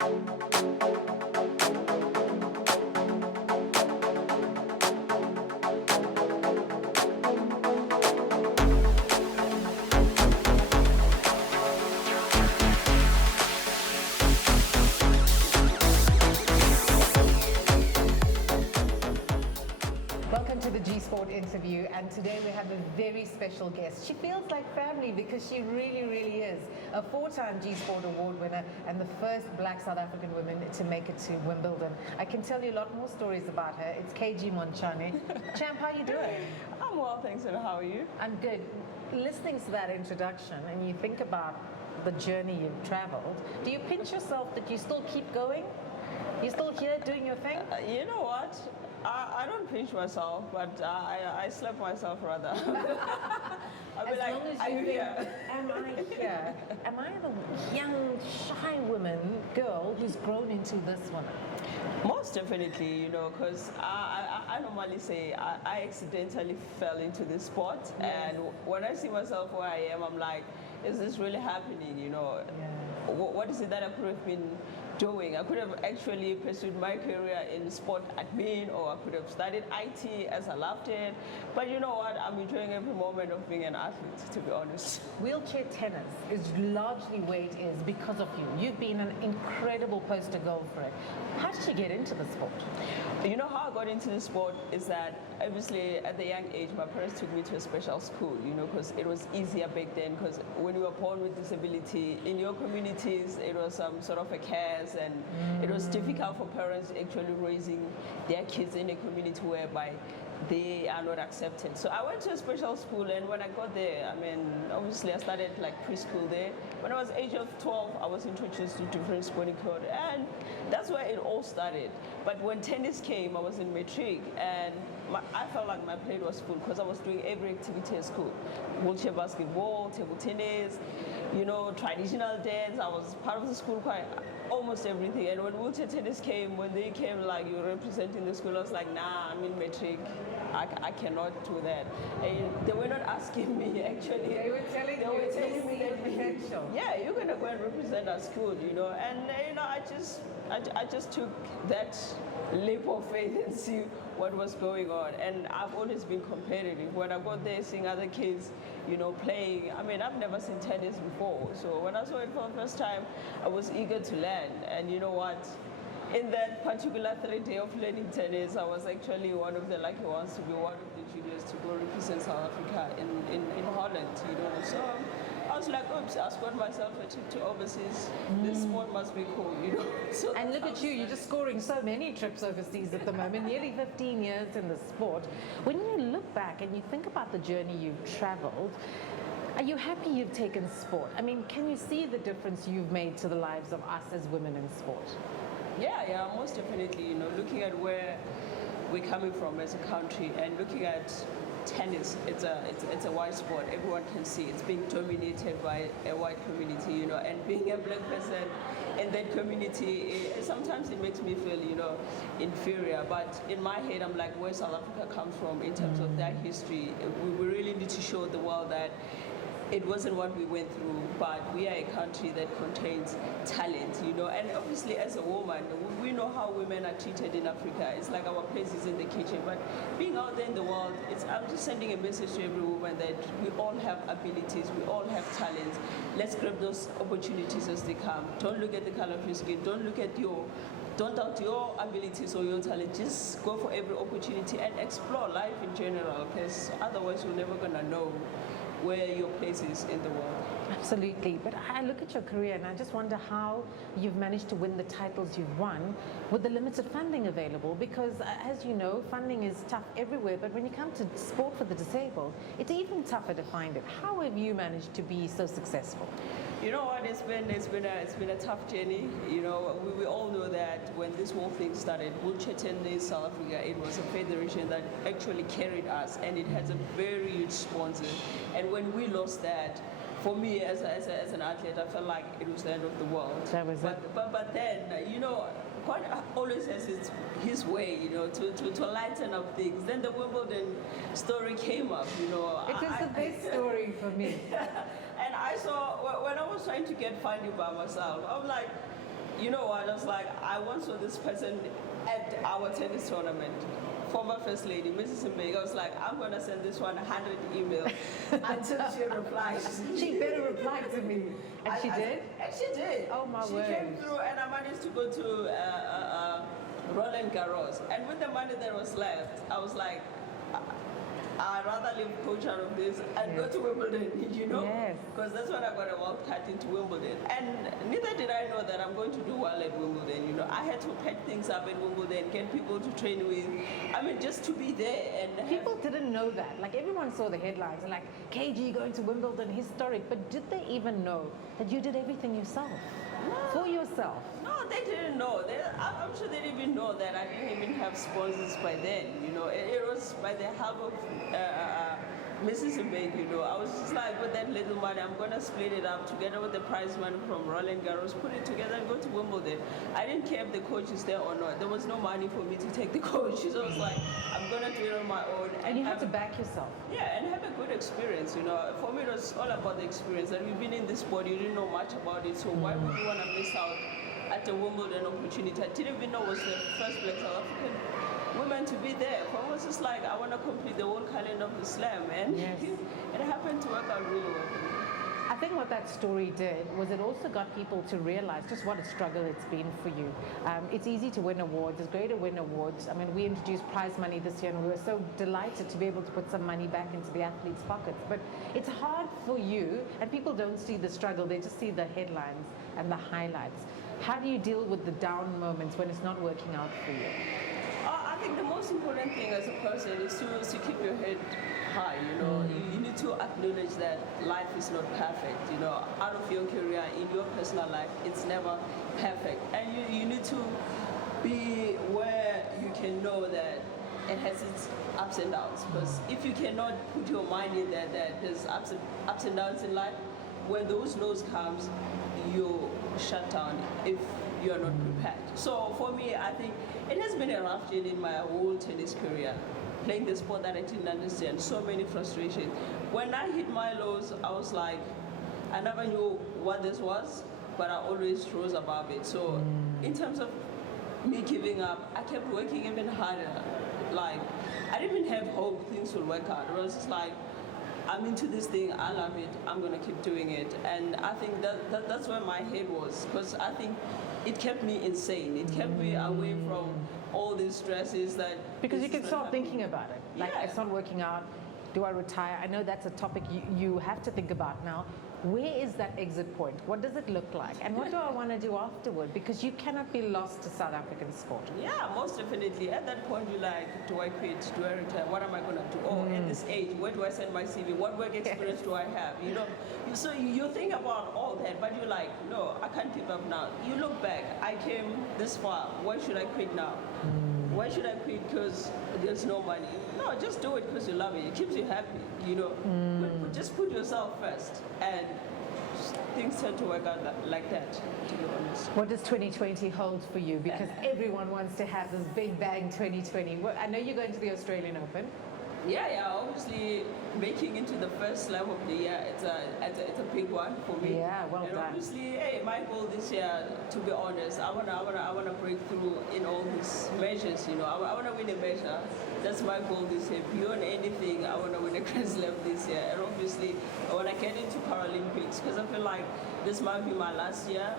Welcome to the GSport interview, and today we have a very special guest. She feels like family because she really is a 4-time GSport award winner and the first black South African woman to make it to Wimbledon. I can tell you a lot more stories about her. It's Kgothatso Montjane. Champ, how are you doing? I'm well, thanks, and how are you? I'm good. Listening to that introduction and you think about the journey you've traveled, do you pinch yourself that you still keep going? You're still here doing your thing? You know what? I don't pinch myself, but I slap myself rather. I'll be like, are you here? Am I here? Am I the young, shy woman, girl who's grown into this woman? Most definitely, you know, because I normally say I accidentally fell into this sport, Yes. and when I see myself where I am, I'm like, is this really happening, you know? Yeah. What is it that I could have been doing? I could have actually pursued my career in sport admin, or I could have studied IT as I loved it. But you know what? I'm enjoying every moment of being an athlete, to be honest. Wheelchair tennis is largely where it is because of you. You've been an incredible poster girl for it. How did you get into the sport? You know how I got into the sport is that obviously at the young age my parents took me to a special school, you know, because it was easier back then, because when you were born with disability in your communities it was some sort of a curse, and it was difficult for parents actually raising their kids in a community whereby they are not accepted. So I went to a special school, and when I got there, I mean, obviously I started like preschool there. When I was age of 12, I was introduced to different sporting code, and that's where it all started. But when tennis came, I was in matric, and I felt like my plate was full because I was doing every activity at school. Wheelchair basketball, table tennis, you know, traditional dance. I was part of the school choir, almost everything. And when wheelchair tennis came, when they came like, you're representing the school, I was like, nah, I'm in matric. I cannot do that. And they were not asking me, actually. They were telling me their potential. Yeah, you're gonna go and represent our school, you know. And you know, I just took that leap of faith and see what was going on. And I've always been competitive. When I got there, seeing other kids, you know, playing. I mean, I've never seen tennis before. So when I saw it for the first time, I was eager to learn. And you know what? In that particular 3 day of learning tennis, I was actually one of the lucky ones to be one of the juniors to go represent South Africa in Holland, you know. So I was like, oops, I scored myself a trip to overseas. This sport must be cool, you know. So And look at you, you're just scoring so many trips overseas at the moment, nearly 15 years in the sport. When you look back and you think about the journey you've traveled, are you happy you've taken sport? I mean, can you see the difference you've made to the lives of us as women in sport? Yeah, most definitely. You know, looking at where we're coming from as a country, and looking at tennis, it's a white sport. Everyone can see it's being dominated by a white community. You know, and being a black person in that community, sometimes it makes me feel, you know, inferior. But in my head, I'm like, where South Africa comes from in terms of their history. We really need to show the world that it wasn't what we went through, but we are a country that contains talent, you know. And obviously, as a woman, we know how women are treated in Africa. It's like our place is in the kitchen. But being out there in the world, I'm just sending a message to every woman that we all have abilities, we all have talents. Let's grab those opportunities as they come. Don't look at the color of your skin. Don't doubt your abilities or your talent. Just go for every opportunity and explore life in general, because otherwise you're never gonna know where your place is in the world. Absolutely, but I look at your career and I just wonder how you've managed to win the titles you've won with the limited funding available, because as you know, funding is tough everywhere, but when you come to sport for the disabled, it's even tougher to find it. How have you managed to be so successful? You know what, it's been a tough journey. You know, we all know that when this whole thing started, Wheelchair Tennis South Africa, it was a federation that actually carried us, and it has a very huge sponsor. And when we lost that, for me as an athlete, I felt like it was the end of the world. That was it. But then, you know, God always has his way, you know, to lighten up things. Then the Wimbledon story came up, you know. It is the best story for me. And I saw, when I was trying to get funding by myself, I'm like, you know what? I was like, I once saw this person at our tennis tournament. Former First Lady, Mrs. Mbeki. I was like, I'm going to send this one 100 emails until she replies. She better reply to me. And she did? And she did. Oh, my word. She came through, and I managed to go to Roland Garros. And with the money that was left, I was like, I'd rather leave coach out of this and go to Wimbledon, you know? Yes. Because that's when I got a wild card into Wimbledon. And neither did I know that I'm going to do well at Wimbledon, you know? I had to pack things up at Wimbledon, get people to train with. I mean, just to be there and People didn't know that. Like, everyone saw the headlines and like, KG going to Wimbledon, historic. But did they even know that you did everything yourself? For yourself? No, they didn't know. I'm sure they didn't even know that I didn't even have sponsors by then. You know, it was by the help of Mrs. Mbeki. You know, I was just like, with that little money, I'm gonna split it up together with the prize money from Roland Garros, put it together and go to Wimbledon. I didn't care if the coach is there or not. There was no money for me to take the coach. So I was like, I'm gonna do it on my own. And you had to back yourself. Yeah, and have a good experience, you know. For me, it was all about the experience. That we've been in this sport, you didn't know much about it, so why would you want to miss out at the Wimbledon opportunity? I didn't even know it was the first Black South African women to be there. For me, it was just like, I want to complete the whole calendar of the slam, and Yes. it happened to work out really well for me. I think what that story did was it also got people to realize just what a struggle it's been for you. It's easy to win awards. It's great to win awards. I mean, we introduced prize money this year and we were so delighted to be able to put some money back into the athletes' pockets. But it's hard for you, and people don't see the struggle. They just see the headlines and the highlights. How do you deal with the down moments when it's not working out for you? I think the most important thing as a person is to keep your head high, you know. You need to acknowledge that life is not perfect, you know. Out of your career, in your personal life, it's never perfect. And you need to be where you can know that it has its ups and downs. Because if you cannot put your mind in that there's ups and downs in life, when those lows comes, you shut down if you are not prepared. So for me, I think it has been a rough journey in my whole tennis career, playing the sport that I didn't understand, so many frustrations. When I hit my lows, I was like, I never knew what this was, but I always rose above it. So in terms of me giving up, I kept working even harder. Like, I didn't even have hope things would work out. It was just like, I'm into this thing, I love it, I'm gonna keep doing it. And I think that's where my head was, because I think it kept me insane. It kept me away from all these stresses that... Because you can start thinking about it. Like, Yeah. it's not working out. Do I retire? I know that's a topic you have to think about now. Where is that exit point? What does it look like? And what do I want to do afterward? Because you cannot be lost to South African sport. Yeah, most definitely. At that point, you're like, do I quit? Do I retire? What am I going to do? Oh, at this age, where do I send my CV? What work experience do I have? You know, so you think about all that, but you're like, no, I can't give up now. You look back, I came this far. Why should I quit now? Why should I quit because there's no money? No, just do it because you love it. It keeps you happy, you know. But just put yourself first, and things tend to work out like that, to be honest. What does 2020 hold for you? Because everyone wants to have this big bang 2020. Well, I know you're going to the Australian Open. Yeah, obviously making into the first slam of the year, it's a big one for me. Yeah, well and done. Obviously, hey, my goal this year, to be honest, I wanna break through in all these measures. You know, I wanna win a measure. That's my goal this year. Beyond anything, I wanna win a Grand Slam this year, and obviously, I wanna get into Paralympics because I feel like this might be my last year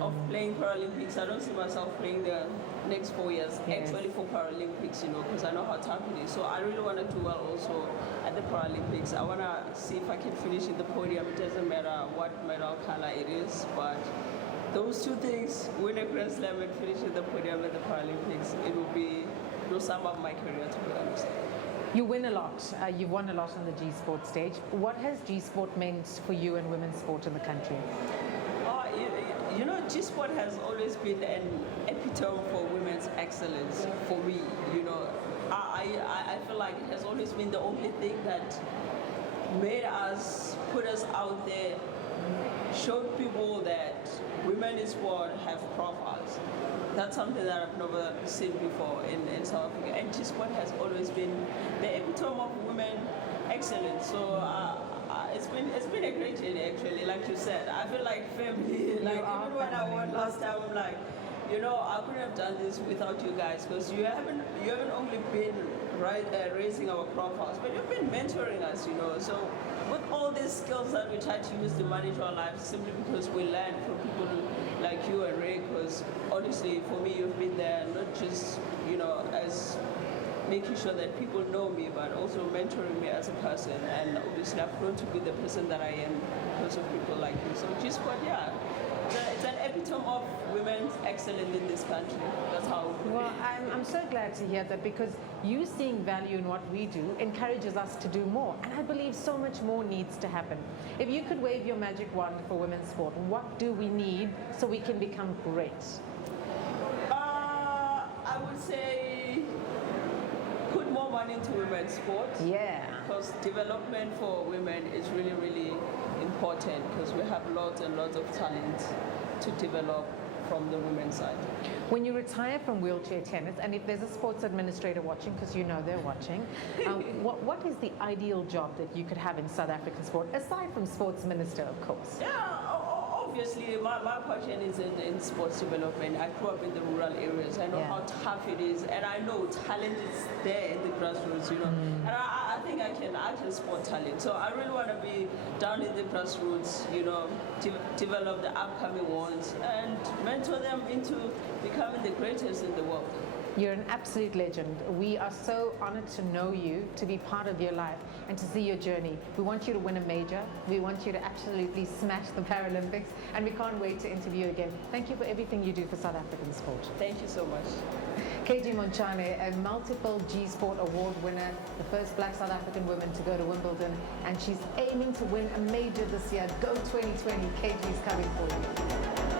of playing Paralympics. I don't see myself playing the next 4 years actually for Paralympics, you know, because I know how tough it is. So I really want to do well also at the Paralympics. I want to see if I can finish in the podium. It doesn't matter what medal color it is, but those two things, win a Grand Slam and finish in the podium at the Paralympics, it will sum up my career, to be honest. You win a lot. You've won a lot on the GSport stage. What has GSport meant for you and women's sport in the country? You know, GSpot has always been an epitome for women's excellence for me. You know, I feel like it has always been the only thing that made us, put us out there, showed people that women in sport have profiles. That's something that I've never seen before in South Africa. And GSpot has always been the epitome of women excellence. So it's it's been a great journey actually. Like you said, I feel like family. Like even when I won last time, I'm like, I couldn't have done this without you guys because you haven't only been raising our profiles, but you've been mentoring us. So with all these skills that we try to use to manage our lives, simply because we learn from people like you and Ray. Because honestly, for me, you've been there not just as making sure that people know me, but also mentoring me as a person. And obviously, I've grown to be the person that I am because of people like you. So GSpot, yeah, it's an epitome of women's excellence in this country. That's how. Well, I'm so glad to hear that, because you seeing value in what we do encourages us to do more. And I believe so much more needs to happen. If you could wave your magic wand for women's sport, what do we need so we can become great? I would say put more money into women's sport. Yeah. Because development for women is really, really important, because we have lots and lots of talent to develop from the women's side. When you retire from wheelchair tennis, and if there's a sports administrator watching, because they're watching, what is the ideal job that you could have in South African sport, aside from sports minister, of course? Yeah, obviously my passion is in sports development. I grew up in the rural areas. I know how tough it is, and I know talent is there in the grassroots, And I think I can spot talent. So I really want to be down in the grassroots, develop the upcoming ones and mentor them into becoming the greatest in the world. You're an absolute legend. We are so honored to know you, to be part of your life, and to see your journey. We want you to win a major. We want you to absolutely smash the Paralympics, and we can't wait to interview you again. Thank you for everything you do for South African sport. Thank you so much. Kgothatso Montjane, a multiple GSport award winner, the first Black South African woman to go to Wimbledon, and she's aiming to win a major this year. Go 2020, KG's coming for you.